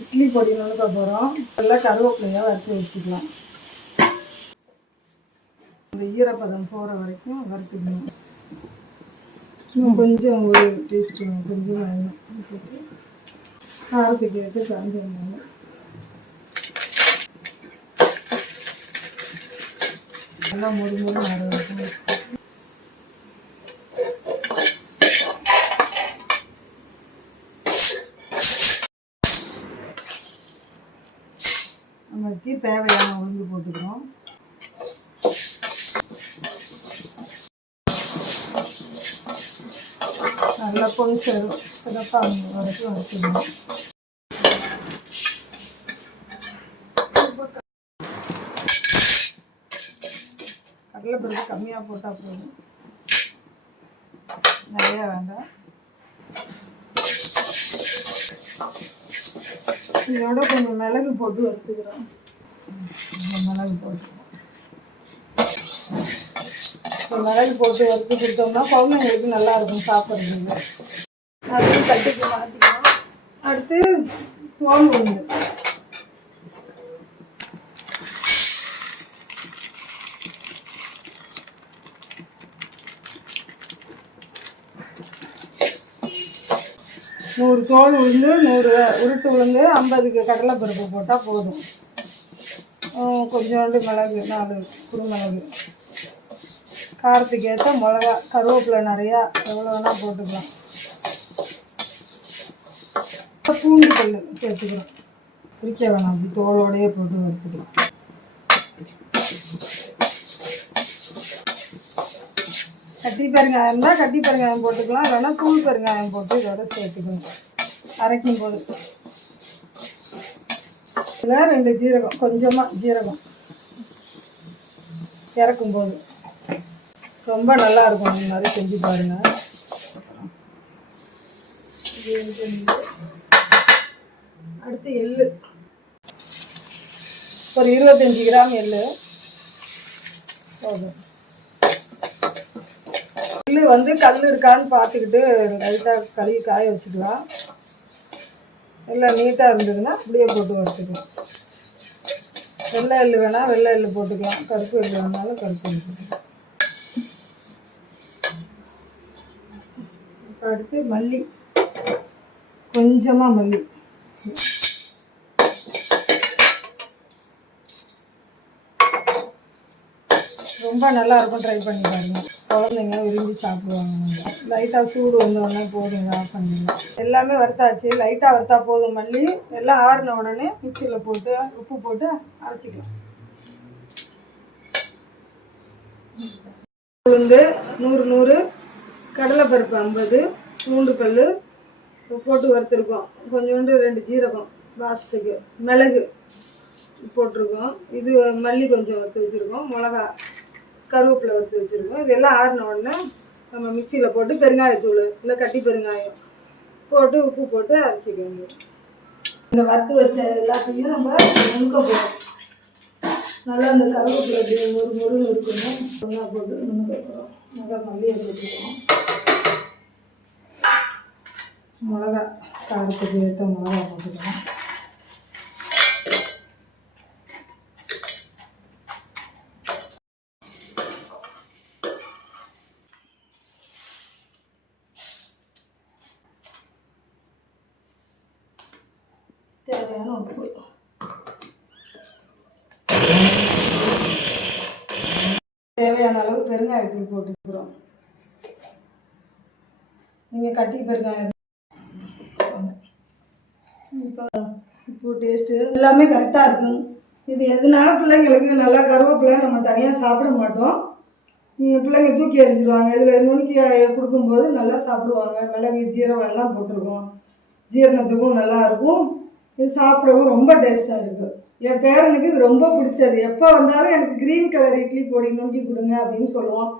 இட்லி பொடி நுணுக்க போகிறோம். எல்லாம் கருவேப்பிலையாக வறுத்து வச்சுக்கலாம். இந்த ஈரப்பதம் போகிற வரைக்கும் வறுத்துக்கணும். கொஞ்சம் ஒரு டீஸ்பூன் கொஞ்சம் எண்ணெய் போட்டு காரத்துக்கு ஏற்ற காஞ்ச எண்ணெய் நல்லா மூடி நட வைக்கணும். நமக்கு தேவையான உளுந்து போட்டுக்கிறோம். நல்லா கொஞ்சம் சிறப்பாக வரைக்கும் வறுத்துக்கணும். கடலைப்பருப்பு கம்மியாக போட்டால் போதும், நிறையா வேண்டாம். இதோட கொஞ்சம் மிளகு போட்டு வறுத்துக்கிறோம். மிளகு போட்டுக்கிறோம். மிளகு போட்டு வறுத்து கொடுத்தோம்னா குழந்தைங்களுக்கு நல்லா இருக்கும் சாப்பிட்றதுக்கு. அதையும் தட்டுக்கு மாற்றிக்கலாம். அடுத்து தோல் உளுந்து நூறு தோல் உளுந்து, 100 உருட்டு உளுந்து, 50 கடலைப்பருப்பு போட்டால் போதும். கொஞ்சோண்டு மிளகு, 4 குறுமிளகு, காரத்துக்கு ஏற்ற மிளகா, கருவேப்பிலை நிறையா எவ்வளோ வேணால் போட்டுக்கலாம். பூண்டு கல் சேர்த்துக்கிறோம். பிரிக்க வேணாம், அப்படி தோலோடையே போட்டு வறுத்துக்கலாம். கட்டி பெருங்காயம் இருந்தால் கட்டி பெருங்காயம் போட்டுக்கலாம், இல்லைன்னா தூள் பெருங்காயம் போட்டு இதோட சேர்த்துக்கணும் அரைக்கும் போது. இதில் 2 ஜீரகம், கொஞ்சமாக ஜீரகம் இறக்கும் போது ரொம்ப நல்லா இருக்கும். இந்த மாதிரி செஞ்சு பாருங்கள். அடுத்து எள்ளு ஒரு 25 கிராம் எள்ளு போதும். எள்ளு வந்து கல் இருக்கான்னு பார்த்துக்கிட்டு லைட்டாக கழுவி காய வச்சுக்கலாம். எல்லாம் நீட்டாக இருந்ததுன்னா அப்படியே போட்டு வறுத்துக்கலாம். வெள்ளை எள்ளு வேணால் வெள்ளை எள்ளு போட்டுக்கலாம், கருப்பு எள்ளு வேணாலும் கருப்பு எள்ளு போட்டுக்கலாம். அடுத்து மல்லி, கொஞ்சமாக மல்லி, ரொம்ப நல்லாயிருக்கும். ட்ரை பண்ணி பாருங்க, குழந்தைங்க விரும்பி சாப்பிடுவாங்க. லைட்டாக சூடு வந்தோடனே போடுங்க, ஆஃப் பண்ணிடுங்க. எல்லாமே வறுத்தாச்சு, லைட்டாக வறுத்தா போதும். மல்லி எல்லாம் ஆறின உடனே மிக்சியில் போட்டு உப்பு போட்டு அரைச்சிக்கலாம். உளுந்து 100 கடலைப்பருப்பு 50, பூண்டு கல் போட்டு வறுத்துருக்கோம். கொஞ்சோண்டு 2 ஜீரகம் வாசத்துக்கு, மிளகு போட்டிருக்கோம். இது மல்லி கொஞ்சம் வறுத்து வச்சுருக்கோம், மிளகா, கருவேப்பிலை வறுத்து வச்சுருக்கோம். இதெல்லாம் ஆறின உடனே நம்ம மிக்சியில் போட்டு பெருங்காயத்தூள் இல்லை கட்டி பெருங்காயம் போட்டு உப்பு போட்டு அரைச்சிக்கோங்க. இந்த வறுத்து வச்ச எல்லாத்தையும் நம்ம நுணுக்க போகிறோம். நல்லா அந்த கருவேப்பிலை முருன்னு இருக்கணும், ஒன்றா போட்டு நுணுக்க போகிறோம். நல்லா மல்லியை வச்சுக்கணும். மிளகா, காரத்துக்கு ஏற்ற மிளகா போட்டுக்கலாம். தேவையான உப்பு, தேவையான அளவு பெருங்காயத்தூள் போட்டுக்கிறோம். நீங்கள் கட்டி பெருங்காயம் உப்பு டேஸ்ட்டு எல்லாமே கரெக்டாக இருக்கும். இது எதுனா பிள்ளைங்களுக்கு நல்லா கருவேப்பிலை நம்ம தனியாக சாப்பிட மாட்டோம். பிள்ளைங்க தூக்கி எறிஞ்சிடுவாங்க. இதில் நுணுக்கி கொடுக்கும்போது நல்லா சாப்பிடுவாங்க. மிளகு ஜீரகம் எல்லாம் போட்டிருக்கோம், ஜீரணத்துக்கும் நல்லாயிருக்கும். இது சாப்பிடவும் ரொம்ப டேஸ்ட்டாக இருக்குது. என் பேரனுக்கு இது ரொம்ப பிடிச்சது. எப்போ வந்தாலும் எனக்கு க்ரீன் கலர் இட்லி பொடி நுணுக்கி கொடுங்க அப்படின்னு சொல்லுவோம்.